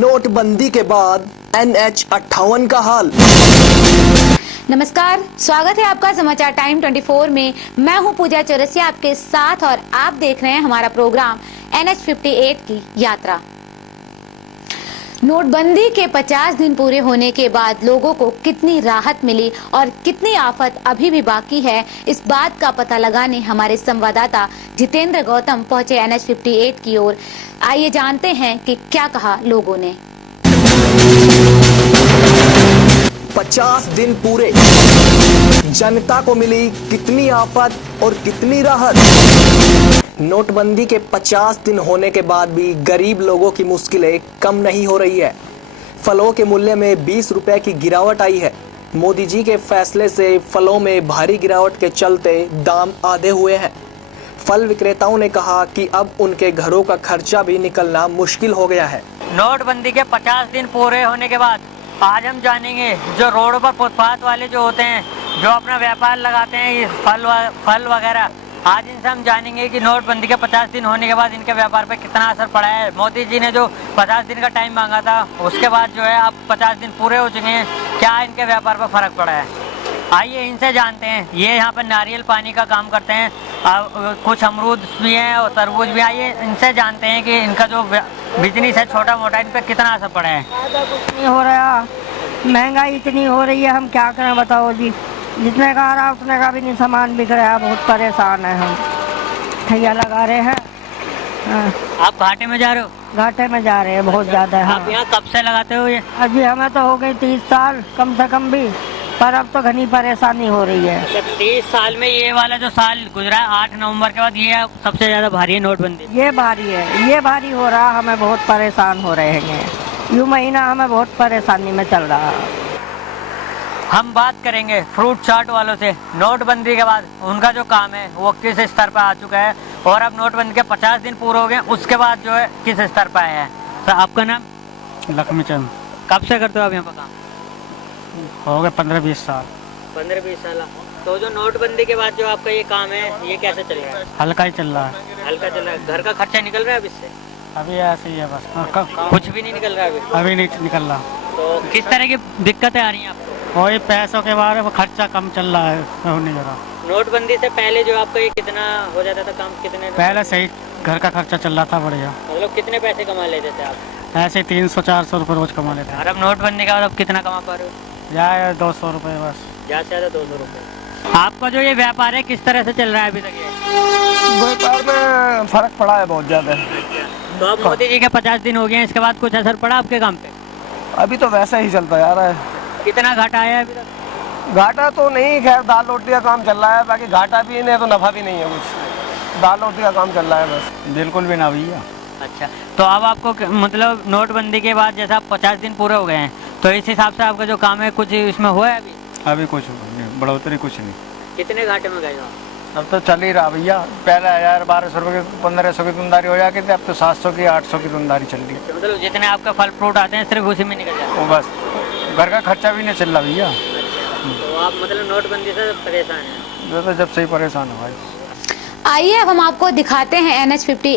नोटबंदी के बाद NH-58 का हाल। नमस्कार, स्वागत है आपका समाचार टाइम 24 में। मैं हूं पूजा चौरसिया आपके साथ और आप देख रहे हैं हमारा प्रोग्राम NH-58 की यात्रा। नोटबंदी के 50 दिन पूरे होने के बाद लोगों को कितनी राहत मिली और कितनी आफत अभी भी बाकी है, इस बात का पता लगाने हमारे संवाददाता जितेंद्र गौतम पहुंचे NH-58 की ओर। आइए जानते हैं कि क्या कहा लोगों ने। 50 दिन पूरे, जनता को मिली कितनी आफत और कितनी राहत। नोटबंदी के 50 दिन होने के बाद भी गरीब लोगों की मुश्किलें कम नहीं हो रही है। फलों के मूल्य में 20 रुपए की गिरावट आई है। मोदी जी के फैसले से फलों में भारी गिरावट के चलते दाम आधे हुए हैं। फल विक्रेताओं ने कहा कि अब उनके घरों का खर्चा भी निकलना मुश्किल हो गया है। नोटबंदी के 50 दिन पूरे होने के बाद आज हम जानेंगे जो रोड पर फुटपाथ वाले जो होते हैं, जो अपना व्यापार लगाते हैं, ये फल वगैरह, आज इनसे हम जानेंगे कि नोटबंदी के 50 दिन होने के बाद इनके व्यापार पे कितना असर पड़ा है। मोदी जी ने जो 50 दिन का टाइम मांगा था, उसके बाद जो है अब 50 दिन पूरे हो चुके हैं, क्या इनके व्यापार पर फर्क पड़ा है। आइए इनसे जानते हैं। ये यहाँ पर नारियल पानी का काम करते हैं, कुछ अमरूद भी हैं और तरबूज भी। आइए इनसे जानते हैं कि इनका जो बिजनेस है छोटा मोटा, इन पर कितना असर पड़ा है। कुछ नहीं हो रहा, महंगाई इतनी हो रही है, हम क्या करें बताओ जी। जितने का आ रहा उतने का भी नहीं सामान बिक रहा है, बहुत परेशान है हम। ठैया लगा रहे हैं। आप घाटे में जा रहे हो? घाटे में जा रहे हैं बहुत ज्यादा। आप यहाँ कब से लगाते हो ये? अभी हमें तो हो गई 30 साल कम से कम भी, पर अब तो घनी परेशानी हो रही है। 30 साल में ये वाला जो साल गुजरा 8 नवंबर के बाद, ये सबसे ज्यादा भारी है नोटबंदी। ये भारी है, ये भारी हो रहा, हमें बहुत परेशान हो रहे हैं। यूँ महीना हमें बहुत परेशानी में चल रहा है। हम बात करेंगे फ्रूट चाट वालों से। नोटबंदी के बाद उनका जो काम है वो किस स्तर पर आ चुका है और अब नोटबंदी के 50 दिन पूरे हो गए, उसके बाद जो है किस स्तर पर आया है। सर आपका नाम? लक्ष्मीचंद। कब से करते हो आप यहाँ पर काम? हो गए 15-20 साल। 15-20 साल। तो जो नोटबंदी के बाद जो आपका ये काम है, ये कैसे चल रहा है? हल्का ही चल रहा है। हल्का चल रहा है। घर का खर्चा निकल रहा है अब इससे? अभी ऐसे ही है बस। कुछ भी नहीं निकल रहा है अभी नहीं निकल रहा। तो किस तरह की दिक्कतें आ रही हैं आपको? वही पैसों के बारे में खर्चा कम चल रहा है, होने जरा। नोटबंदी से पहले जो आपका ये कितना हो जाता था काम? कितने पहले सही घर का खर्चा चल रहा था बढ़िया। मतलब कितने पैसे कमा लेते थे आप? ऐसे 300-400 रुपये रोज कमा लेते और अब नोटबंदी के बाद अब कितना कमा पा रहे हो? हैं। या 200 रुपये बस। ज़्यादा से ज़्यादा 200 रुपये। आपका जो ये व्यापार है किस तरह से चल रहा है अभी तक? ये व्यापार में फर्क पड़ा है बहुत ज़्यादा। तो अब मोदी जी के 50 दिन हो गए हैं, इसके बाद कुछ असर पड़ा आपके काम पे? अभी तो वैसा ही चलता जा रहा है। कितना घाटा आया है अभी तक? घाटा तो नहीं, खैर दाल रोटी का काम चल रहा है, बाकी घाटा भी नहीं है तो नफा भी नहीं है कुछ। दाल रोटी का काम चल रहा है बस। बिल्कुल भी ना भैया। अच्छा, तो अब आपको मतलब नोटबंदी के बाद जैसा 50 दिन पूरे हो गए हैं, तो इस हिसाब से आपका जो काम है कुछ इसमें हुआ है अभी? अभी कुछ बढ़ोतरी कुछ नहीं। कितने घाटे में गए हो आप? अब तो चल ही रहा भैया। पहले 1000-1200 रुपये की 1500 की दुकानदारी हो जाती थी, अब तो 700 की 800 की दुकानदारी चल रही है। मतलब जितने आपका फल फ्रूट आते हैं सिर्फ उसी में निकल जाते हैं? वो बस घर का खर्चा भी नहीं चल रहा भैया। तो आप मतलब नोटबंदी से परेशान हैं? तो जब से ही परेशान हो भाई। आइए अब हम आपको दिखाते हैं NH-58